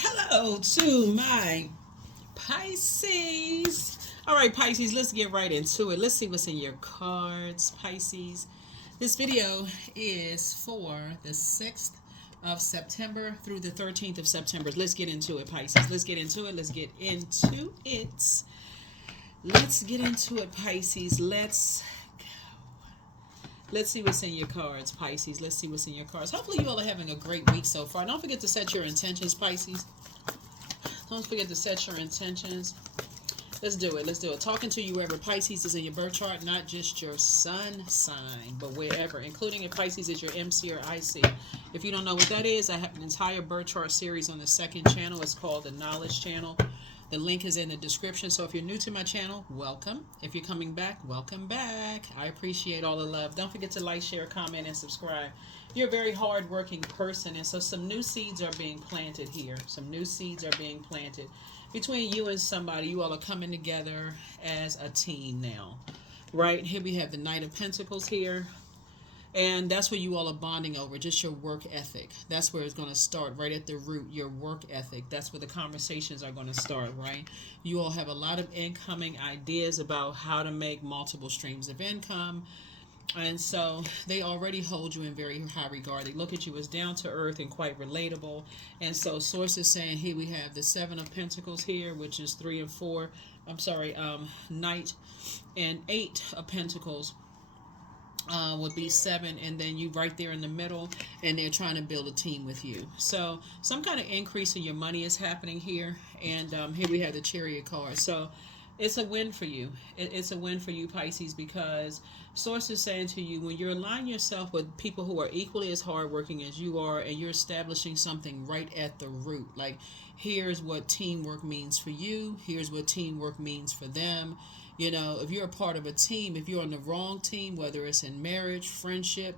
Hello to my Pisces. All right, Pisces, let's get right into it. Let's see what's in your cards, Pisces. This video is for the 6th of September through the 13th of September. Let's get into it, Pisces. Let's get into it. Let's get into it. Let's get into it, Pisces. Let's see what's in your cards, Pisces. Let's see what's in your cards. Hopefully you all are having a great week so far. Don't forget to set your intentions, Pisces. Don't forget to set your intentions. Let's do it. Let's do it. Talking to you wherever Pisces is in your birth chart, not just your sun sign, but wherever, including if Pisces is your MC or IC. If you don't know what that is, I have an entire birth chart series on the second channel. It's called the Knowledge Channel. The link is in the description. So if you're new to my channel, welcome. If you're coming back, welcome back. I appreciate all the love. Don't forget to like, share, comment, and subscribe. You're a very hard-working person, and so some new seeds are being planted here. Some new seeds are being planted between you and somebody. You all are coming together as a team now, right? Here we have the Knight of Pentacles here. And that's where you all are bonding over, just your work ethic. That's where it's going to start, right at the root, your work ethic. That's where the conversations are going to start, right? You all have a lot of incoming ideas about how to make multiple streams of income. And so they already hold you in very high regard. They look at you as down to earth and quite relatable. And so sources saying here we have the Seven of Pentacles here, which is 3 and 4. Knight and 8 of Pentacles. Would be 7, and then you right there in the middle, and they're trying to build a team with you. So some kind of increase in your money is happening here, and here we have the Chariot card. So it's a win for you. It's a win for you, Pisces, because source is saying to you, when you're aligning yourself with people who are equally as hardworking as you are, and you're establishing something right at the root, like here's what teamwork means for you, here's what teamwork means for them. You know, if you're a part of a team, if you're on the wrong team, whether it's in marriage, friendship,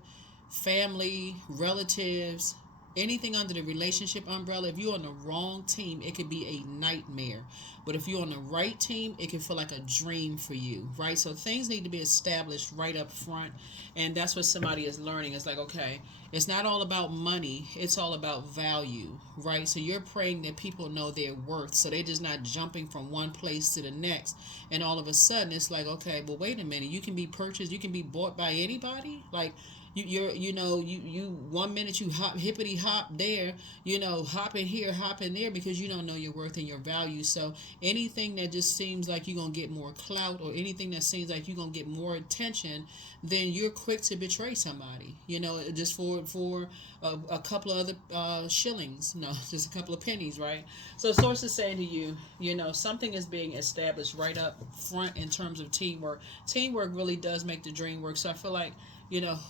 family, relatives, anything under the relationship umbrella, if you're on the wrong team, it could be a nightmare. But if you're on the right team, it can feel like a dream for you, right? So things need to be established right up front. And that's what somebody is learning. It's like, okay, it's not all about money. It's all about value, right? So you're praying that people know their worth. So they're just not jumping from one place to the next. And all of a sudden, it's like, okay, well, wait a minute. You can be purchased. You can be bought by anybody. Like, you 1 minute you hop hippity hop there, hop in here, hop in there, because you don't know your worth and your value. So anything that just seems like you're gonna get more clout, or anything that seems like you're gonna get more attention, then you're quick to betray somebody, just for a couple of other shillings, no, just a couple of pennies, right? So source is saying to you, something is being established right up front in terms of teamwork really does make the dream work. So I feel like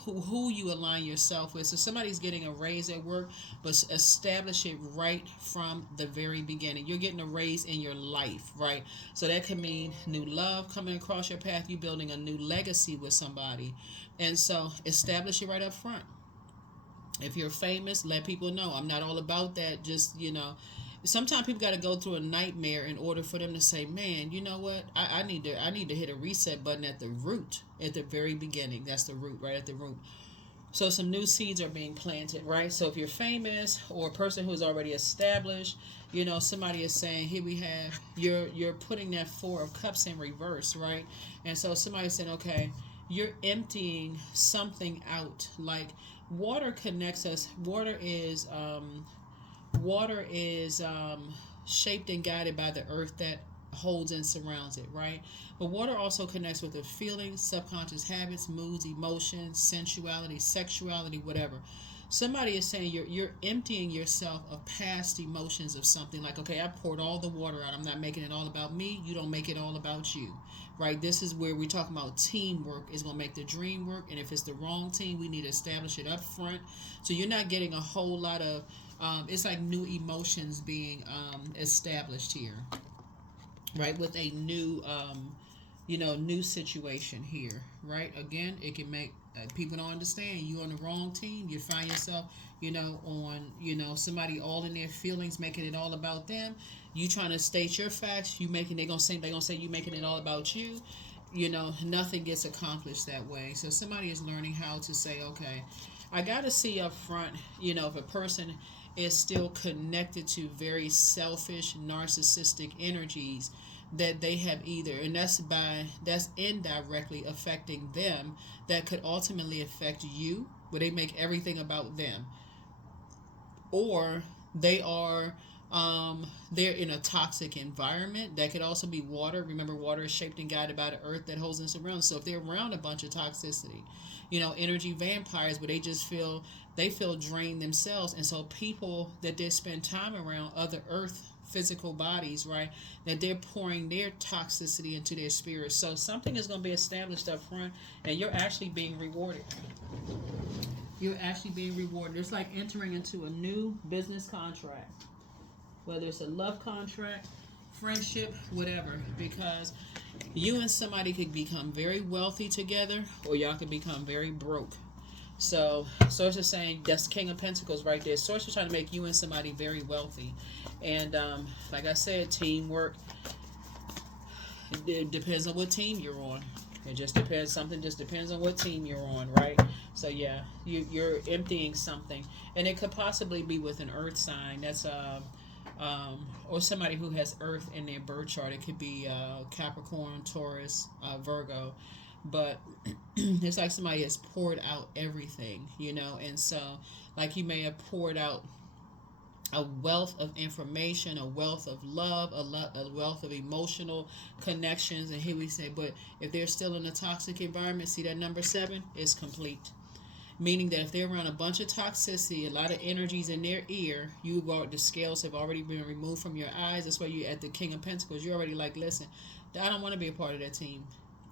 who you align yourself with. So somebody's getting a raise at work, but establish it right from the very beginning. You're getting a raise in your life, right? So that can mean new love coming across your path. You building a new legacy with somebody. And so establish it right up front. If you're famous, let people know. I'm not all about that. Just, sometimes people got to go through a nightmare in order for them to say, man, you know what? I need to hit a reset button at the root, at the very beginning. That's the root, right at the root. So some new seeds are being planted, right? So if you're famous or a person who's already established, somebody is saying, here we have, you're putting that 4 of Cups in reverse, right? And so somebody's saying, okay, you're emptying something out. Like water connects us. Water is shaped and guided by the earth that holds and surrounds it, right? But water also connects with the feelings, subconscious habits, moods, emotions, sensuality, sexuality, whatever. Somebody is saying you're emptying yourself of past emotions of something. Like, okay, I poured all the water out. I'm not making it all about me. You don't make it all about you, right? This is where we're talking about teamwork is going to make the dream work. And if it's the wrong team, we need to establish it up front. So you're not getting a whole lot of it's like new emotions being established here, right? With a new situation here, right? Again, it can make people don't understand. You on the wrong team. You find yourself, on somebody all in their feelings, making it all about them. You trying to state your facts. They're gonna say you making it all about you. Nothing gets accomplished that way. So somebody is learning how to say, okay, I got to see up front, if a person is still connected to very selfish, narcissistic energies that they have either, and that's indirectly affecting them, that could ultimately affect you, where they make everything about them, or they are they're in a toxic environment. That could also be water. Remember, water is shaped and guided by the earth that holds us around. So if they're around a bunch of toxicity, energy vampires, where they feel drained themselves. And so people that they spend time around other earth physical bodies, right, that they're pouring their toxicity into their spirit. So something is going to be established up front, and you're actually being rewarded. You're actually being rewarded. It's like entering into a new business contract, whether it's a love contract, friendship, whatever, because you and somebody could become very wealthy together, or y'all could become very broke. So Source is saying that's King of Pentacles right there. Source is trying to make you and somebody very wealthy. And like I said, teamwork, it depends on what team you're on. It just depends. Something just depends on what team you're on, right? So yeah, you're emptying something, and it could possibly be with an earth sign. That's or somebody who has earth in their birth chart. It could be Capricorn, Taurus, Virgo, but it's like somebody has poured out everything, and so like you may have poured out a wealth of information, a wealth of love, a wealth of emotional connections. And here we say, but if they're still in a toxic environment, see that number 7 is complete. Meaning that if they're around a bunch of toxicity, a lot of energies in their ear, the scales have already been removed from your eyes. That's why you're at the King of Pentacles. You're already like, listen, I don't want to be a part of that team.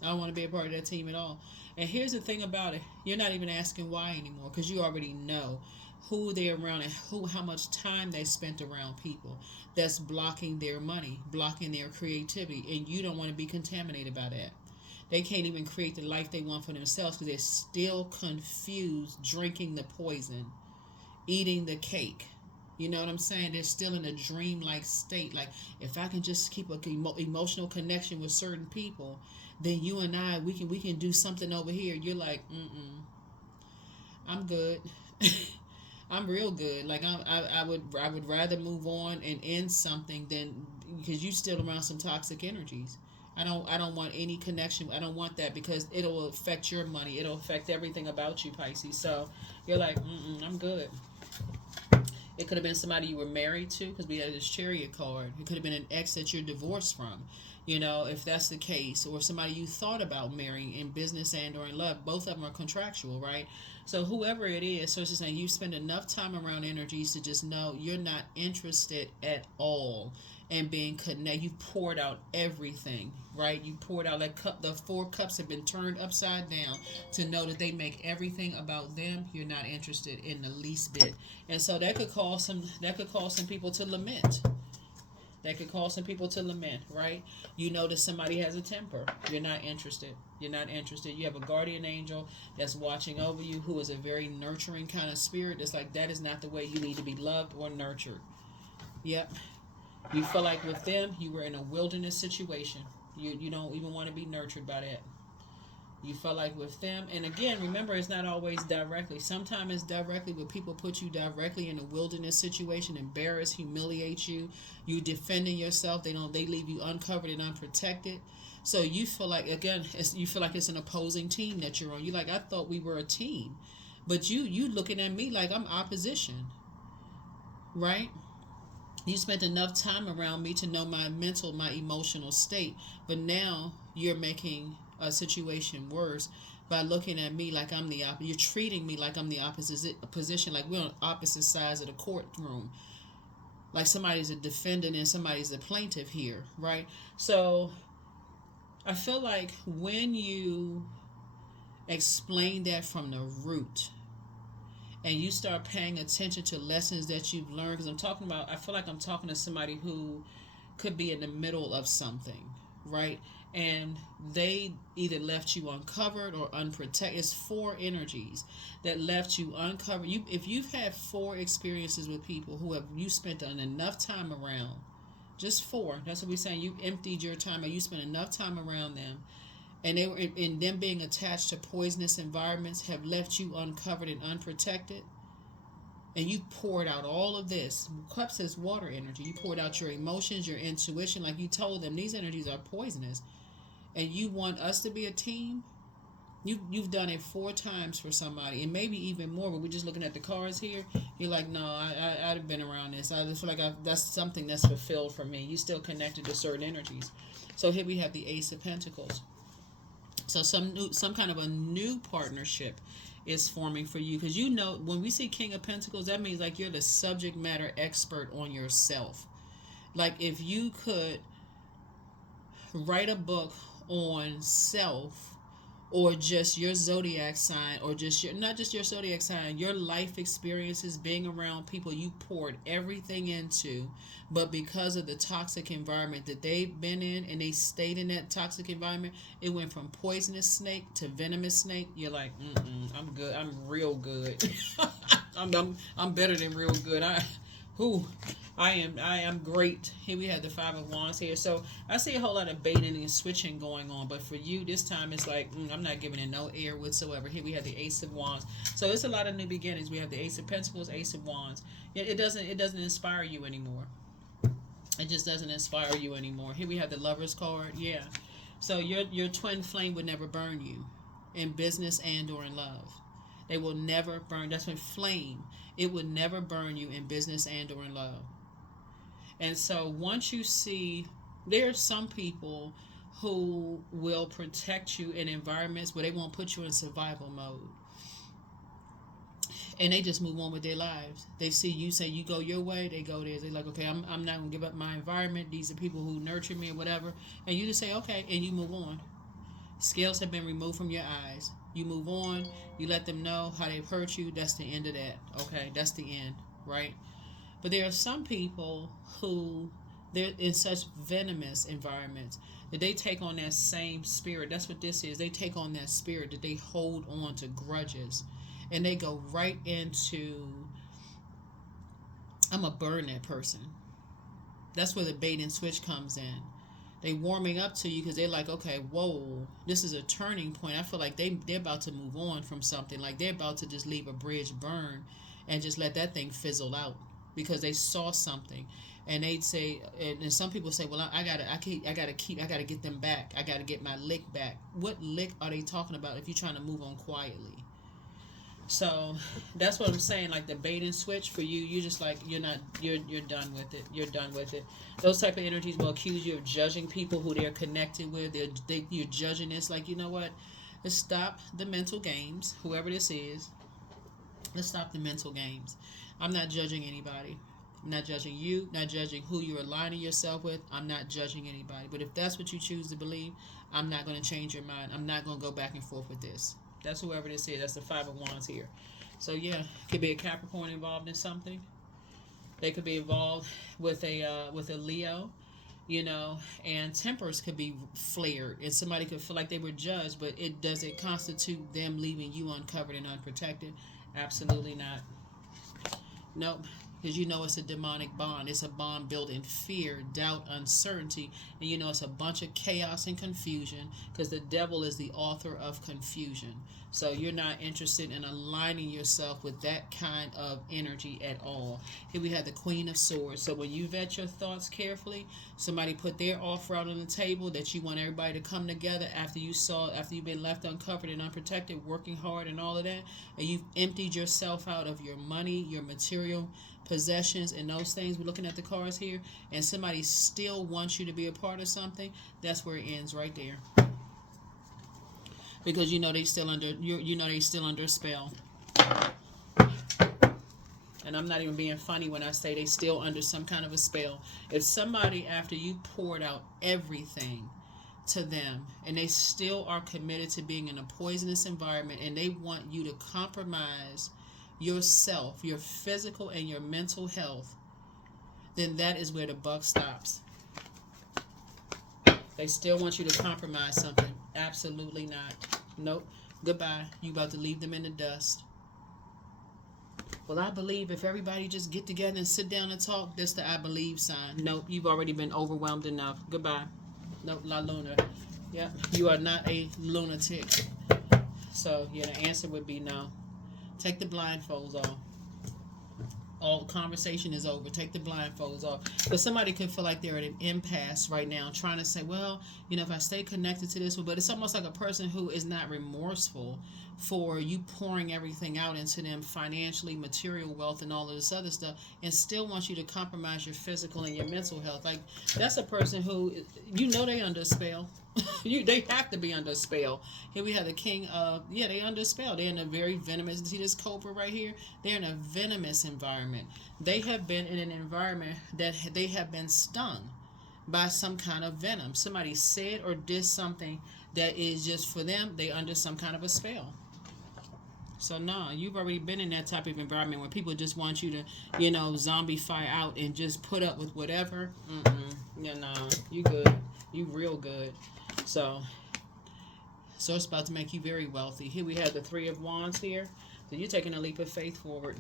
I don't want to be a part of that team at all. And here's the thing about it. You're not even asking why anymore, because you already know who they're around and how much time they spent around people that's blocking their money, blocking their creativity, and you don't want to be contaminated by that. They can't even create the life they want for themselves because they're still confused, drinking the poison, eating the cake. You know what I'm saying? They're still in a dream-like state. Like, if I can just keep an emotional connection with certain people, then you and I, we can do something over here. You're like, I'm good. I'm real good. Like I would rather move on and end something than, because you still around some toxic energies. I don't want any connection. I don't want that, because it'll affect your money. It'll affect everything about you, Pisces. So you're like, I'm good. It could have been somebody you were married to, because we had this Chariot card. It could have been an ex that you're divorced from, if that's the case, or somebody you thought about marrying in business and or in love. Both of them are contractual, right? So whoever it is, so it's just saying you spend enough time around energies to just know you're not interested at all in being connected. You poured out everything, right? You poured out that cup. The 4 cups have been turned upside down to know that they make everything about them. You're not interested in the least bit, and so that could cause some people to lament. That could cause some people to lament, right? You notice somebody has a temper. You're not interested. You're not interested. You have a guardian angel that's watching over you, who is a very nurturing kind of spirit. It's like, that is not the way you need to be loved or nurtured. Yep. You feel like with them, you were in a wilderness situation. You don't even want to be nurtured by that. You felt like with them, and again, remember, it's not always directly. Sometimes it's directly, where people put you directly in a wilderness situation, embarrass, humiliate you. You defending yourself. They leave you uncovered and unprotected. So you feel like, again, you feel like it's an opposing team that you're on. You're like, I thought we were a team, but you looking at me like I'm opposition, right? You spent enough time around me to know my mental, my emotional state, but now you're making a situation worse by looking at me like I'm the opposite. You're treating me like I'm the opposite position, like we're on opposite sides of the courtroom, like somebody's a defendant and somebody's a plaintiff here, right? So I feel like when you explain that from the root, and you start paying attention to lessons that you've learned, because I feel like I'm talking to somebody who could be in the middle of something, right? And they either left you uncovered or unprotected. It's 4 energies that left you uncovered. If you've had 4 experiences with people who you spent enough time around, just 4, that's what we're saying, you emptied your time, or you spent enough time around them, and they were in them being attached to poisonous environments, have left you uncovered and unprotected, and you poured out all of this. Cups is water energy. You poured out your emotions, your intuition, like you told them these energies are poisonous, and you want us to be a team. You've done it 4 times for somebody, and maybe even more. But we're just looking at the cards here. You're like, no, I'd have been around this. I just feel like that's something that's fulfilled for me. You still connected to certain energies. So here we have the Ace of Pentacles. So some kind of a new partnership is forming for you, because you know when we see King of Pentacles, that means like you're the subject matter expert on yourself. Like if you could write a book on self, or just your zodiac sign, or just your, not just your zodiac sign, your life experiences, being around people you poured everything into, but because of the toxic environment that they've been in and they stayed in that toxic environment, it went from poisonous snake to venomous snake. You're like, I'm good. I'm real good. I'm better than real good. I am great. Here we have the 5 of Wands here. So I see a whole lot of baiting and switching going on. But for you, this time it's like, I'm not giving it no air whatsoever. Here we have the Ace of Wands. So it's a lot of new beginnings. We have the Ace of Pentacles, Ace of Wands. It doesn't inspire you anymore. It just doesn't inspire you anymore. Here we have the Lover's card. Yeah. So your twin flame would never burn you in business and or in love. They will never burn. That's when flame. It would never burn you in business and or in love. And so once you see, there are some people who will protect you in environments where they won't put you in survival mode. And they just move on with their lives. They see you say you go your way, they go theirs. They're like, okay, I'm not going to give up my environment. These are people who nurture me or whatever. And you just say, okay, and you move on. Scales have been removed from your eyes. You move on. You let them know how they've hurt you. That's the end of that. Okay, that's the end, right? But there are some people who they're in such venomous environments that they take on that same spirit. That's what this is. They take on that spirit that they hold on to grudges. And they go right into, I'm going to burn that person. That's where the bait and switch comes in. They warming up to you because they're like, okay, whoa, this is a turning point. I feel like they're about to move on from something. Like they're about to just leave a bridge burn and just let that thing fizzle out. Because they saw something, and they'd say, and some people say, well, I gotta get them back. I gotta get my lick back. What lick are they talking about if you're trying to move on quietly? So that's what I'm saying. Like the bait and switch for you, you just like you're done with it. You're done with it. Those type of energies will accuse you of judging people who they're connected with. You're judging this. Like, you know what? Let's stop the mental games. Whoever this is, let's stop the mental games. I'm not judging anybody. I'm not judging you, not judging who you're aligning yourself with. I'm not judging anybody. But if that's what you choose to believe, I'm not going to change your mind. I'm not going to go back and forth with this. That's whoever this is. That's the 5 of Wands here. So yeah, could be a Capricorn involved in something. They could be involved with a Leo, you know, and tempers could be flared, and somebody could feel like they were judged, but it doesn't constitute them leaving you uncovered and unprotected. Absolutely not. Nope, because you know it's a demonic bond. It's a bond built in fear, doubt, uncertainty, and you know it's a bunch of chaos and confusion because the devil is the author of confusion. So you're not interested in aligning yourself with that kind of energy at all. Here we have the Queen of Swords. So when you vet your thoughts carefully, somebody put their offer out on the table that you want everybody to come together after you've been left uncovered and unprotected, working hard and all of that, and you've emptied yourself out of your money, your material possessions and those things. We're looking at the cards here, and somebody still wants you to be a part of something. That's where it ends right there. Because you know they still under a spell. And I'm not even being funny when I say they still under some kind of a spell. If somebody, after you poured out everything to them, and they still are committed to being in a poisonous environment, and they want you to compromise yourself, your physical and your mental health, then that is where the buck stops. They still want you to compromise something. Absolutely not. Nope. Goodbye. You about to leave them in the dust. Well, I believe if everybody just get together and sit down and talk, that's the I believe sign. Nope. You've already been overwhelmed enough. Goodbye. Nope. La Luna. Yep. You are not a lunatic. So, yeah, the answer would be no. Take the blindfolds off. all conversation is over. Take the blindfolds off. But somebody could feel like they're at an impasse right now, trying to say, well, if I stay connected to this one, but it's almost like a person who is not remorseful for you pouring everything out into them financially, material wealth, and all of this other stuff, and still wants you to compromise your physical and your mental health. Like, that's a person who, they under a spell. They have to be under a spell. Here we have the king of, they under a spell. They're in a very venomous, see this cobra right here? They're in a venomous environment. They have been in an environment that they have been stung by some kind of venom. Somebody said or did something that is just for them, they under some kind of a spell. So no, you've already been in that type of environment where people just want you to, zombify out and just put up with whatever. You good. You real good. So it's about to make you very wealthy. Here we have the Three of Wands here. So you're taking a leap of faith forward.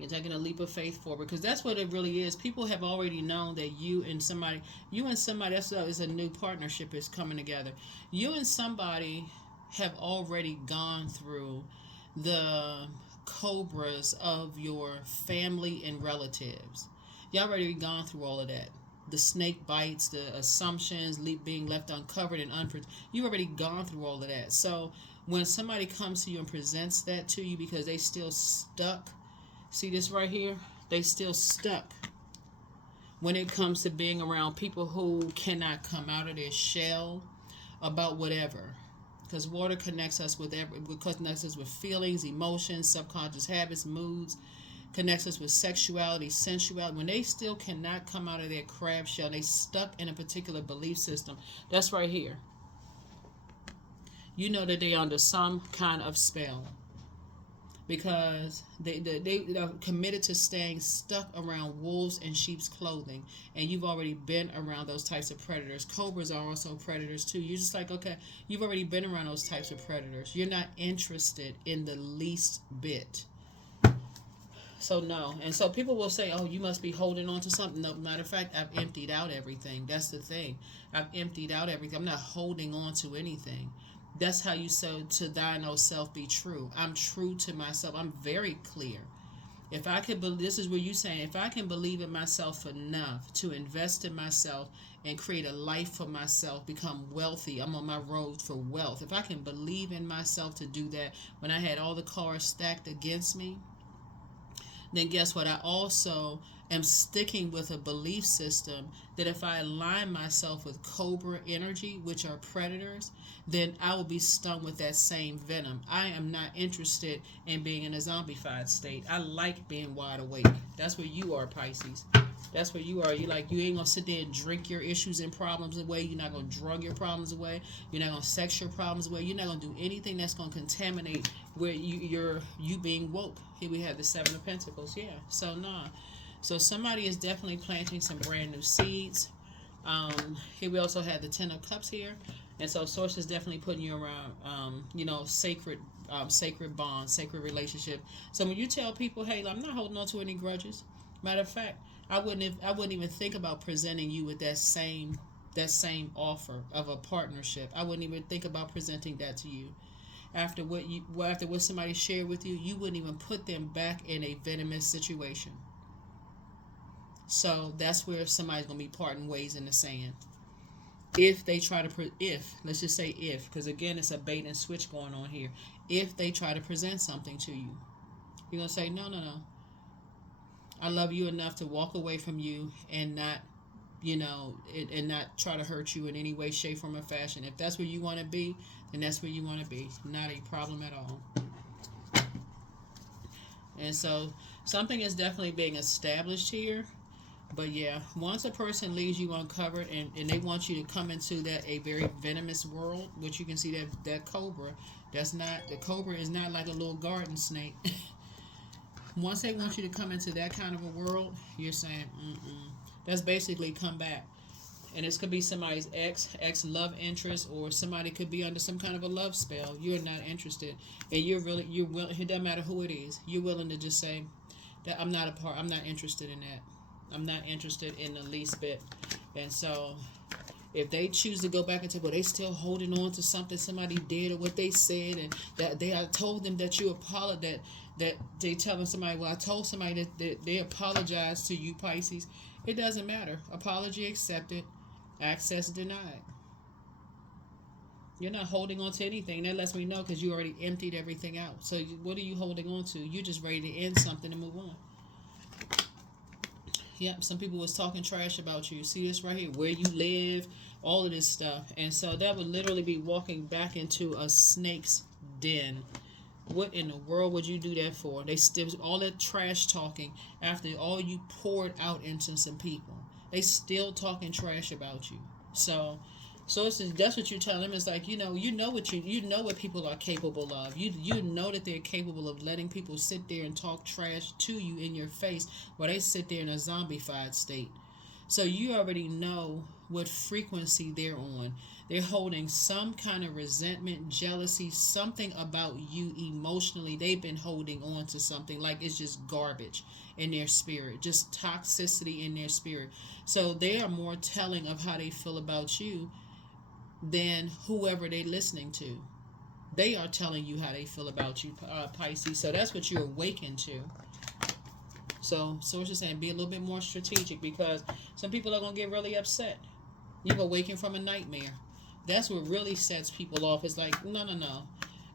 You're taking a leap of faith forward, because that's what it really is. People have already known that you and somebody, that's is a new partnership is coming together. You and somebody have already gone through the cobras of your family and relatives. You already gone through all of that. The snake bites, the assumptions, being left uncovered and unprotected. You've already gone through all of that. So when somebody comes to you and presents that to you because they still stuck, see this right here? They still stuck when it comes to being around people who cannot come out of their shell about whatever. Because water connects us with feelings, emotions, subconscious habits, moods, connects us with sexuality, sensuality. When they still cannot come out of their crab shell, they stuck in a particular belief system. That's right here. You know that they're under some kind of spell, because they are committed to staying stuck around wolves in sheep's clothing. And you've already been around those types of predators. Cobras are also predators too. You're just like, okay, you've already been around those types of predators. You're not interested in the least bit. So no. And so people will say, oh, you must be holding on to something. No, matter of fact, I've emptied out everything. That's the thing. I've emptied out everything. I'm not holding on to anything. That's how you say, to thine own self be true. I'm true to myself. I'm very clear. If I can believe, this is where you're saying, if I can believe in myself enough to invest in myself and create a life for myself, become wealthy, I'm on my road for wealth. If I can believe in myself to do that when I had all the cards stacked against me, then guess what? I also am sticking with a belief system that if I align myself with cobra energy, which are predators, then I will be stung with that same venom. I am not interested in being in a zombified state. I like being wide awake. That's where you are, Pisces. That's where you are. You ain't gonna sit there and drink your issues and problems away. You're not gonna drug your problems away. You're not gonna sex your problems away. You're not gonna do anything that's gonna contaminate where you being woke. Here we have the Seven of Pentacles. Yeah. So nah. So somebody is definitely planting some brand new seeds. Here we also have the Ten of Cups here. And so Source is definitely putting you around, sacred bonds, sacred relationship. So when you tell people, hey, I'm not holding on to any grudges. Matter of fact, I wouldn't even think about presenting you with that same offer of a partnership. I wouldn't even think about presenting that to you. After what somebody shared with you, you wouldn't even put them back in a venomous situation. So that's where somebody's going to be parting ways in the sand. If they try to, let's just say if, because again, it's a bait and switch going on here. If they try to present something to you, you're going to say, no. I love you enough to walk away from you and not, and not try to hurt you in any way, shape, form, or fashion. If that's where you want to be, then that's where you want to be. Not a problem at all. And so something is definitely being established here. But yeah, once a person leaves you uncovered and they want you to come into a very venomous world, which you can see that cobra, the cobra is not like a little garden snake. Once they want you to come into that kind of a world, you're saying, that's basically come back. And this could be somebody's ex love interest, or somebody could be under some kind of a love spell. You're not interested. And you're willing, it doesn't matter who it is, you're willing to just say that I'm not interested in that. I'm not interested in the least bit. And so If they choose to go back and say, well, they still holding on to something somebody did or what they said, and that they I told them that you apologize, that they telling somebody, well, I told somebody that they apologized to you, Pisces. It doesn't matter. Apology accepted, access denied. You're not holding on to anything. That lets me know because you already emptied everything out. So what are you holding on to? You're just ready to end something and move on. Yep, some people was talking trash about you. See this right here, where you live, all of this stuff. And so that would literally be walking back into a snake's den. What in the world would you do that for? They still all that trash talking after all you poured out into some people. They still talking trash about you. So that's what you're telling them. It's like you know what people are capable of. You know that they're capable of letting people sit there and talk trash to you in your face while they sit there in a zombified state. So you already know what frequency they're on. They're holding some kind of resentment, jealousy, something about you emotionally. They've been holding on to something like it's just garbage in their spirit, just toxicity in their spirit. So they are more telling of how they feel about you than whoever they're listening to. They are telling you how they feel about you, Pisces. So that's what you're awakened to. So source is saying be a little bit more strategic because some people are going to get really upset. You've awakened from a nightmare. That's what really sets people off. It's like, no.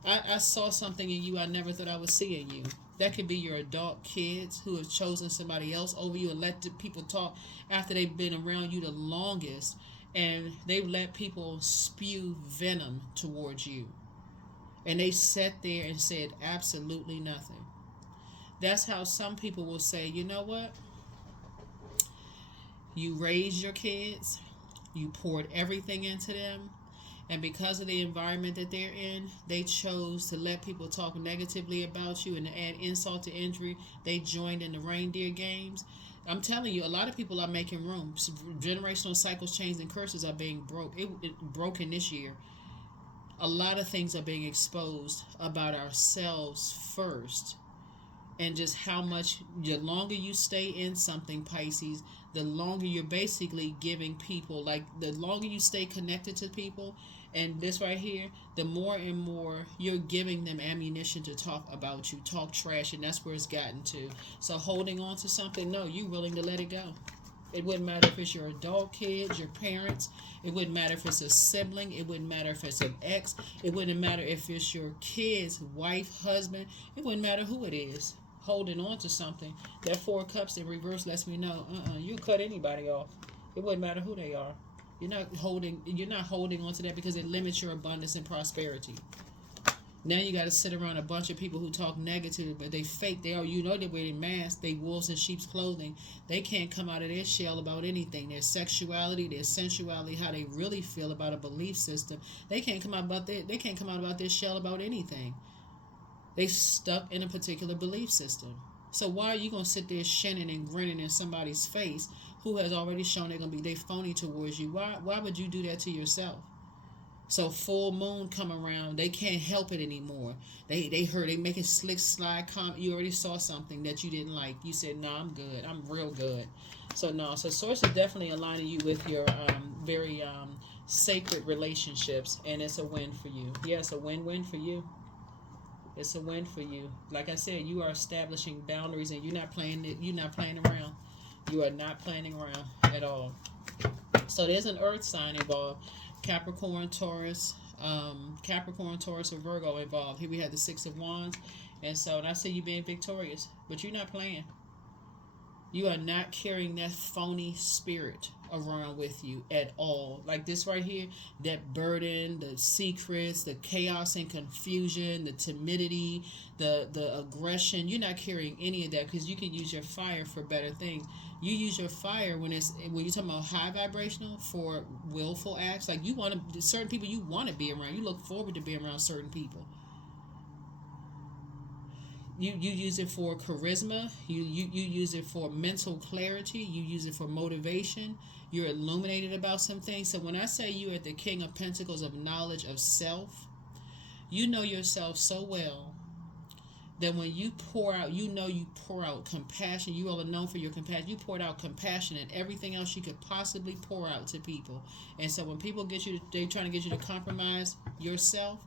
I saw something in you I never thought I would see in you. That could be your adult kids who have chosen somebody else over you and let the people talk after they've been around you the longest. And they've let people spew venom towards you. And they sat there and said absolutely nothing. That's how some people will say, you know what? You raised your kids. You poured everything into them. And because of the environment that they're in, they chose to let people talk negatively about you and to add insult to injury. They joined in the reindeer games. I'm telling you, a lot of people are making room. Generational cycles, chains, and curses are being broken this year. A lot of things are being exposed about ourselves first. And just how much, the longer you stay in something, Pisces, the longer you're basically giving people, like the longer you stay connected to people, and this right here, the more and more you're giving them ammunition to talk about you, talk trash, and that's where it's gotten to. So holding on to something, no, you're willing to let it go. It wouldn't matter if it's your adult kids, your parents. It wouldn't matter if it's a sibling. It wouldn't matter if it's an ex. It wouldn't matter if it's your kid's wife, husband. It wouldn't matter who it is. Holding on to something. That 4 of Cups in reverse lets me know, you cut anybody off. It wouldn't matter who they are. You're not holding on to that because it limits your abundance and prosperity. Now you got to sit around a bunch of people who talk negative, but they fake. They're wearing masks. They wolves in sheep's clothing. They can't come out of their shell about anything. Their sexuality, their sensuality, how they really feel about a belief system. They can't come out about their shell about anything. They stuck in a particular belief system. So why are you going to sit there shinning and grinning in somebody's face who has already shown they phony towards you? Why would you do that to yourself? So full moon come around, they can't help it anymore. They heard, they make a slick slide comment. You already saw something that you didn't like. You said, no, I'm good. I'm real good. So source is definitely aligning you with your very sacred relationships, and it's a win for you. Yeah, it's a win-win for you. It's a win for you. Like I said, you are establishing boundaries, and you're not playing around. You are not playing around at all. So there's an earth sign involved. Capricorn, Taurus, or Virgo involved. Here we have the 6 of Wands. And I see you being victorious, but you're not playing. You are not carrying that phony spirit around with you at all. Like this right here, that burden, the secrets, the chaos and confusion, the timidity, the aggression. You're not carrying any of that because you can use your fire for better things. You use your fire when you're talking about high vibrational for willful acts. Like certain people you want to be around. You look forward to being around certain people. You use it for charisma. You use it for mental clarity. You use it for motivation. You're illuminated about some things. So when I say you are the King of Pentacles of knowledge of self, you know yourself so well that when you pour out, you pour out compassion. You all are known for your compassion. You poured out compassion and everything else you could possibly pour out to people. And so when people get you, they're trying to get you to compromise yourself,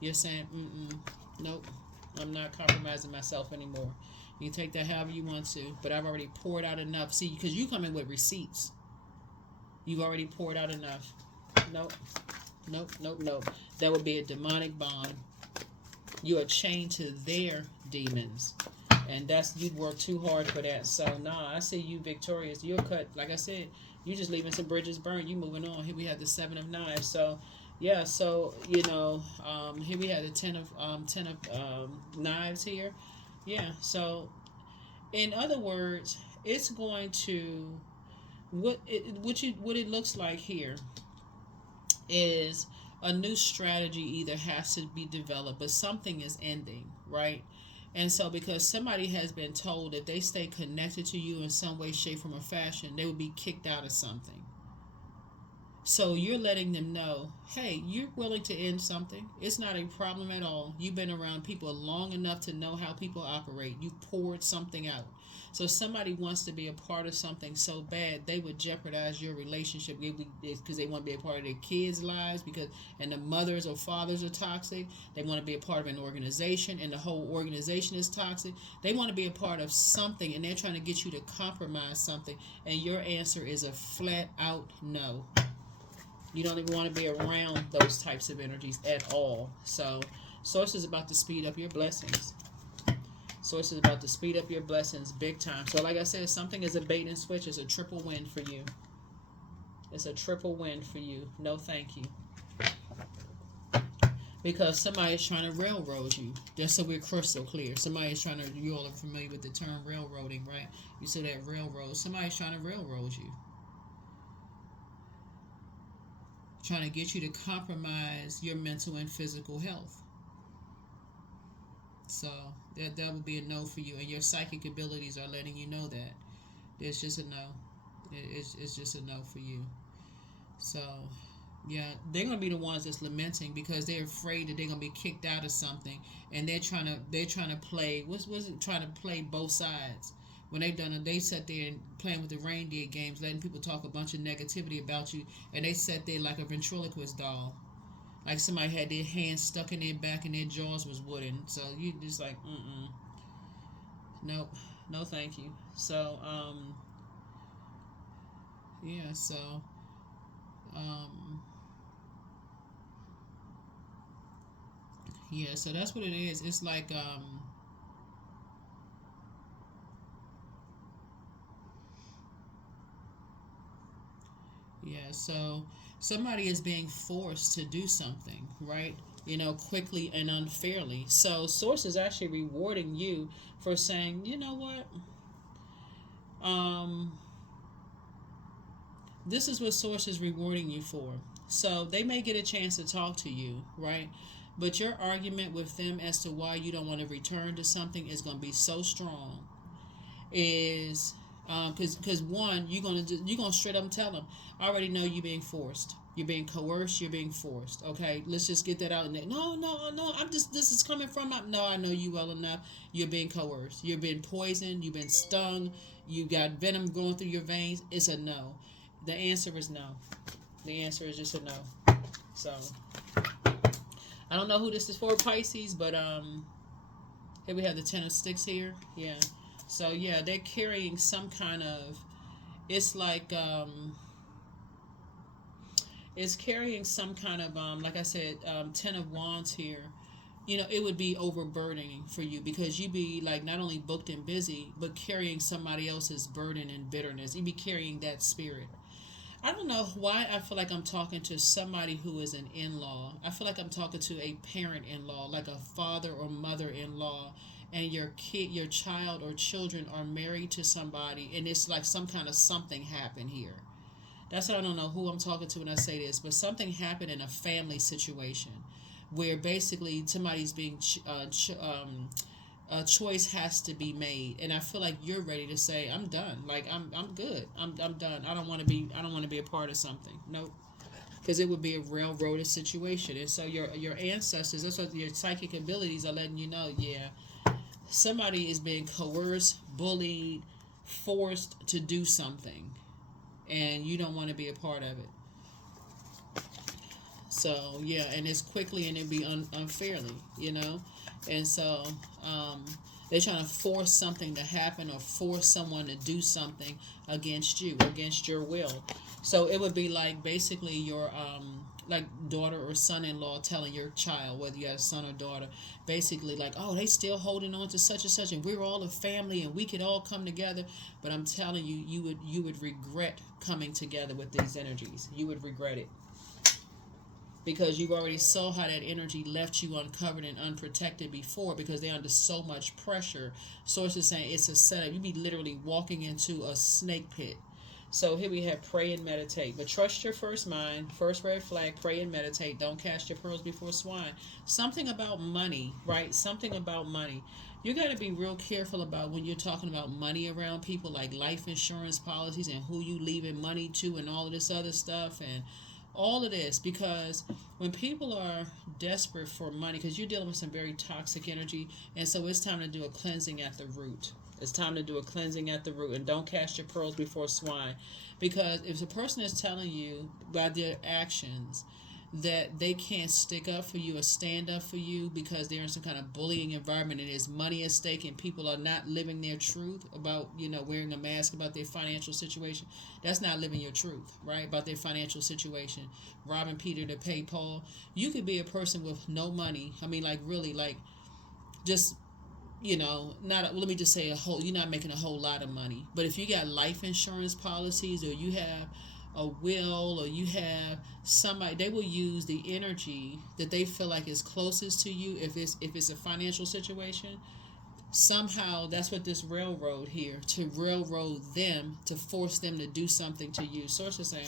you're saying, nope, I'm not compromising myself anymore. You can take that however you want to, but I've already poured out enough. See, because you come in with receipts. You've already poured out enough. Nope, nope, nope, nope. That would be a demonic bond. You are chained to their demons, and you'd work too hard for that. So I see you victorious. You're cut, like I said, you just leaving some bridges burned. You moving on. Here we have the 7 of Knives. So yeah, so here we have the 10 of Knives here. Yeah, so in other words, it's going to what it looks like here is a new strategy either has to be developed, but something is ending, right? And so because somebody has been told if they stay connected to you in some way, shape, form, or fashion, they will be kicked out of something. So you're letting them know, hey, you're willing to end something. It's not a problem at all. You've been around people long enough to know how people operate. You poured something out. So somebody wants to be a part of something so bad, they would jeopardize your relationship because they want to be a part of their kids' lives and the mothers or fathers are toxic. They want to be a part of an organization and the whole organization is toxic. They want to be a part of something and they're trying to get you to compromise something. And your answer is a flat out no. You don't even want to be around those types of energies at all. So, Source is about to speed up your blessings. Source is about to speed up your blessings big time. So, like I said, something is a bait and switch. It's a triple win for you. It's a triple win for you. No, thank you. Because somebody is trying to railroad you. Just so we're crystal clear. Somebody is trying to, you all are familiar with the term railroading, right? You see that railroad. Somebody's trying to railroad you. Trying to get you to compromise your mental and physical health. So that would be a no for you, and your psychic abilities are letting you know that. It's just a no. It's just a no for you. So yeah, they're gonna be the ones that's lamenting because they're afraid that they're gonna be kicked out of something, and they're trying to play trying to play both sides. When they sat there and playing with the reindeer games, letting people talk a bunch of negativity about you, and they sat there like a ventriloquist doll, like somebody had their hands stuck in their back and their jaws was wooden. So you just like, nope, no, thank you. So yeah, so yeah, so that's what it is. It's like yeah, so somebody is being forced to do something, right? Quickly and unfairly. So Source is actually rewarding you for saying, you know what? This is what Source is rewarding you for. So they may get a chance to talk to you, right? But your argument with them as to why you don't want to return to something is going to be so strong. Is because one, you're gonna straight up tell them, I already know you're being forced, you're being coerced, you're being forced. Okay, let's just get that out in there. No, this is coming from no, I know you well enough. You're being coerced, you're being poisoned, you've been stung, you got venom going through your veins. It's a no. The answer is no. The answer is just a no. So I don't know who this is for, Pisces, but here we have the 10 of Sticks here. Yeah. So yeah, they're carrying some kind of, it's like it's carrying some kind of like I said, 10 of Wands here. It would be overburdening for you because you'd be like not only booked and busy, but carrying somebody else's burden and bitterness. You'd be carrying that spirit. I don't know why I feel like I'm talking to somebody who is an in-law. I feel like I'm talking to a parent-in-law, like a father or mother-in-law, and your child or children are married to somebody, and it's like some kind of something happened here. That's why I don't know who I'm talking to when I say this, but something happened in a family situation where basically somebody's being a choice has to be made, and I feel like you're ready to say I'm done. Like I'm good. I'm done. I don't want to be a part of something. Nope. Because it would be a railroaded situation, and so your ancestors, that's what your psychic abilities are letting you know. Yeah, somebody is being coerced, bullied, forced to do something, and you don't want to be a part of it. So yeah, and it's quickly and it be unfairly, you know, and so they're trying to force something to happen or force someone to do something against you, against your will. So it would be like basically your like daughter or son-in-law telling your child, whether you have a son or daughter, basically like, oh, they still holding on to such and such, and we're all a family, and we could all come together. But I'm telling you, you would regret coming together with these energies. You would regret it, because you already saw how that energy left you uncovered and unprotected before, because they're under so much pressure. Sources saying it's a setup. You be literally walking into a snake pit. So here we have pray and meditate. But trust your first mind. First red flag, pray and meditate. Don't cast your pearls before swine. Something about money, right? Something about money. You got to be real careful about when you're talking about money around people, like life insurance policies and who you leaving money to and all of this other stuff and all of this, because when people are desperate for money, because you're dealing with some very toxic energy, and so it's time to do a cleansing at the root. It's time to do a cleansing at the root, and don't cast your pearls before swine, because if a person is telling you by their actions that they can't stick up for you or stand up for you because they're in some kind of bullying environment and there's money at stake and people are not living their truth about, you know, wearing a mask, about their financial situation, that's not living your truth, right? About their financial situation, robbing Peter to pay Paul. You could be a person with no money. I mean, like really, like just, you know, not, let me just say you're not making a whole lot of money, but if you got life insurance policies, or you have a will, or you have somebody, they will use the energy that they feel like is closest to you. If it's a financial situation, somehow that's what this railroad here, to railroad them, to force them to do something to you. Sources saying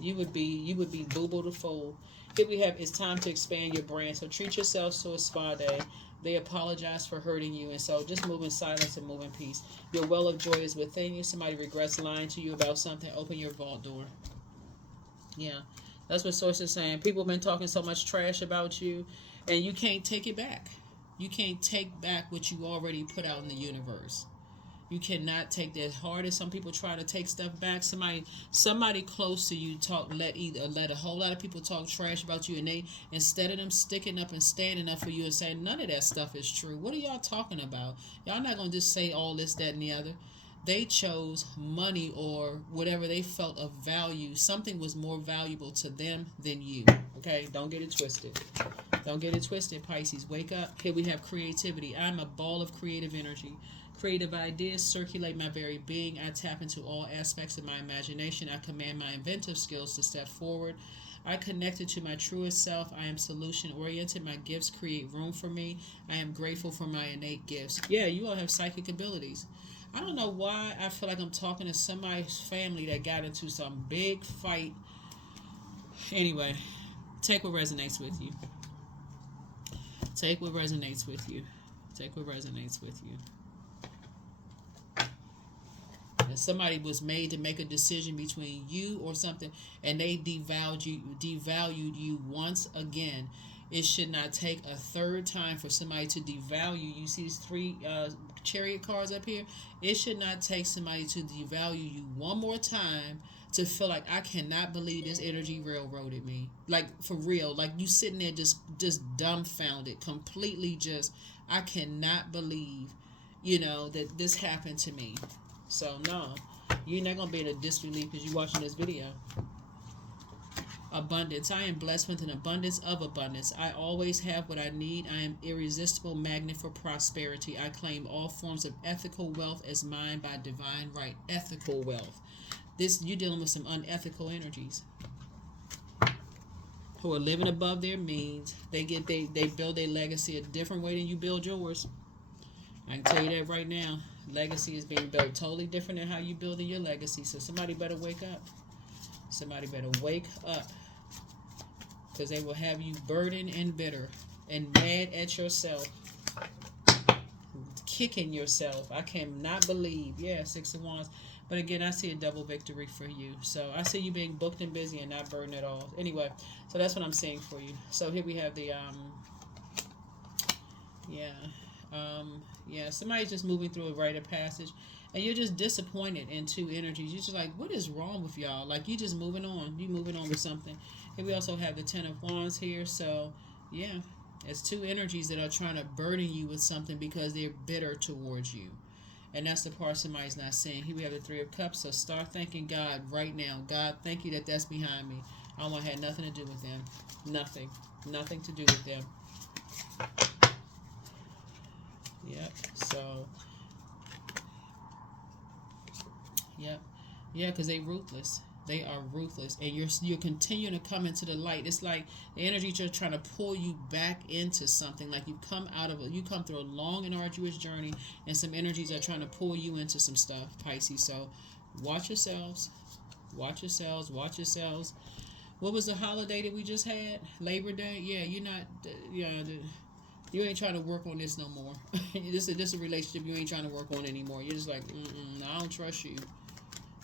you would be boo-boo the fool. Here we have, it's time to expand your brand. So treat yourself to a spa day. They apologize for hurting you, and so just move in silence and move in peace. Your well of joy is within you. Somebody regrets lying to you about something. Open your vault door. Yeah, that's what sources saying. People have been talking so much trash about you, and you can't take it back. You can't take back what you already put out in the universe. You cannot take that. Hard as some people try to take stuff back, somebody close to you let a whole lot of people talk trash about you, and they, instead of them sticking up and standing up for you and saying none of that stuff is true. What are y'all talking about? Y'all not gonna just say all this, that, and the other. They chose money or whatever they felt of value. Something was more valuable to them than you. Okay, don't get it twisted. Don't get it twisted, Pisces. Wake up. Here we have creativity. I'm a ball of creative energy. Creative ideas circulate my very being. I tap into all aspects of my imagination. I command my inventive skills to step forward. I connected to my truest self. I am solution oriented. My gifts create room for me. I am grateful for my innate gifts. Yeah, you all have psychic abilities. I don't know why I feel like I'm talking to somebody's family that got into some big fight. Anyway, take what resonates with you. Take what resonates with you. Take what resonates with you. And somebody was made to make a decision between you or something, and they devalued you once again. It should not take a third time for somebody to devalue you. See these three chariot cards up here? It should not take somebody to devalue you one more time to feel like, I cannot believe this energy railroaded me. Like, for real. Like, you sitting there just dumbfounded, completely just, I cannot believe, that this happened to me. So, no. You're not going to be in a disbelief because you're watching this video. Abundance. I am blessed with an abundance of abundance. I always have what I need. I am irresistible magnet for prosperity. I claim all forms of ethical wealth as mine by divine right. Ethical wealth. You're dealing with some unethical energies who are living above their means. They build their legacy a different way than you build yours. I can tell you that right now. Legacy is being built totally different than how you building your legacy. So somebody better wake up. Somebody better wake up, because they will have you burdened and bitter and mad at yourself, kicking yourself. I cannot believe. Yeah, Six of Wands. But again, I see a double victory for you. So I see you being booked and busy and not burdened at all. Anyway, so that's what I'm saying for you. So here we have the Yeah. Yeah, somebody's just moving through a rite of passage, and you're just disappointed in two energies. You're just like, what is wrong with y'all? Like, you just moving on. You moving on with something. And we also have the Ten of Wands here. So, yeah, it's two energies that are trying to burden you with something because they're bitter towards you. And that's the part somebody's not seeing. Here we have the Three of Cups. So start thanking God right now. God, thank you that that's behind me. I don't want to have nothing to do with them. Nothing. Nothing to do with them. Yep. So, yep. Yeah, because they ruthless. They are ruthless, and you're continuing to come into the light. It's like the energy just trying to pull you back into something. Like you come through a long and arduous journey, and some energies are trying to pull you into some stuff, Pisces. So, watch yourselves. Watch yourselves. Watch yourselves. What was the holiday that we just had? Labor Day. Yeah, you're not. Yeah, you ain't trying to work on this no more. This a relationship you ain't trying to work on anymore. You're just like, I don't trust you.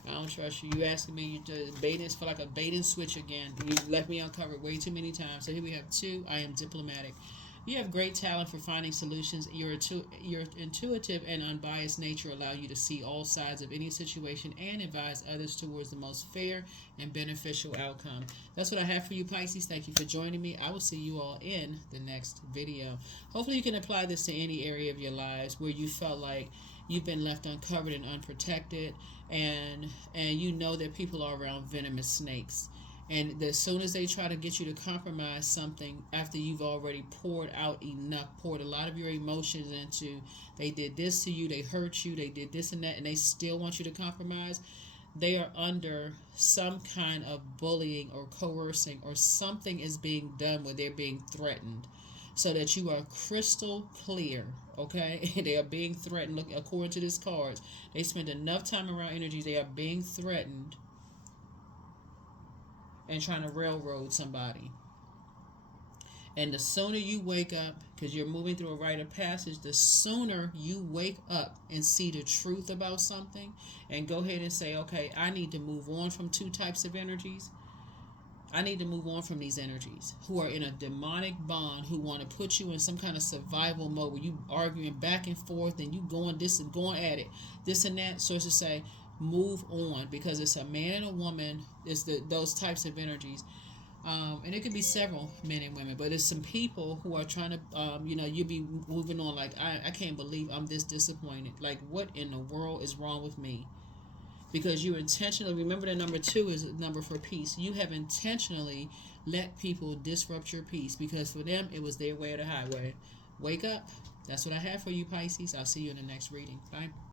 I don't trust you. You asking me to bait this for like a bait and switch again. You left me uncovered way too many times. So here we have two. I am diplomatic. You have great talent for finding solutions. Your intuitive and unbiased nature allow you to see all sides of any situation and advise others towards the most fair and beneficial outcome. That's what I have for you, Pisces. Thank you for joining me. I will see you all in the next video. Hopefully you can apply this to any area of your lives where you felt like you've been left uncovered and unprotected, and you know that people are around venomous snakes, and as soon as they try to get you to compromise something after you've already poured out enough, poured a lot of your emotions into, they did this to you, they hurt you, they did this and that, and they still want you to compromise, they are under some kind of bullying or coercing, or something is being done where they're being threatened, so that you are crystal clear. Okay, they are being threatened. Look, according to this cards, they spend enough time around energies. They are being threatened and trying to railroad somebody. And the sooner you wake up, because you're moving through a rite of passage, the sooner you wake up and see the truth about something, and go ahead and say, okay, I need to move on from two types of energies. I need to move on from these energies who are in a demonic bond, who want to put you in some kind of survival mode where you arguing back and forth and you going this and going at it, this and that. So it's to say, move on, because it's a man and a woman. It's those types of energies. And it could be several men and women, but it's some people who are trying to, you'll be moving on like, I can't believe I'm this disappointed. Like, what in the world is wrong with me? Because you intentionally, remember the number 2 is a number for peace. You have intentionally let people disrupt your peace, because for them it was their way or the highway. Wake up. That's what I have for you, Pisces. I'll see you in the next reading. Bye.